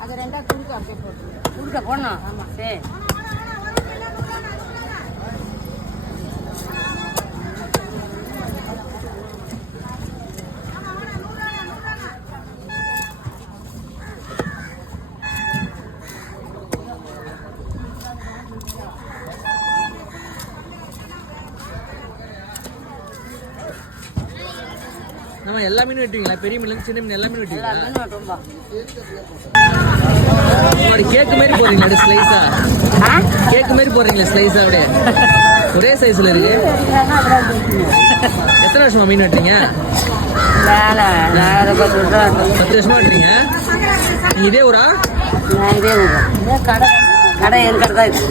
அது ரெண்டா குடுக்க அப்படியே போட்டு குடுக்க போடணும். ஆமாம் சரி. நம்ம எல்லா மீனும் வெட்டுவீங்களா? பெரிய மீன் சின்ன மீன் எல்லா மீனும் வெட்டுவீங்களா? கேக்கு மாதிரி போடுறீங்களா ஸ்லைஸா? கேக்கு மாதிரி போடுறீங்களா ஸ்லைஸா? அப்படியே ஒரே சைஸ்ல இருக்கு. எத்தனை வருஷமா மீன் வெட்டுறீங்க? 10 வருஷமா வெட்டுறீங்க. நீங்க இதே ஊரா? இதே ஊரா? கடை எங்க தான் இருக்கு.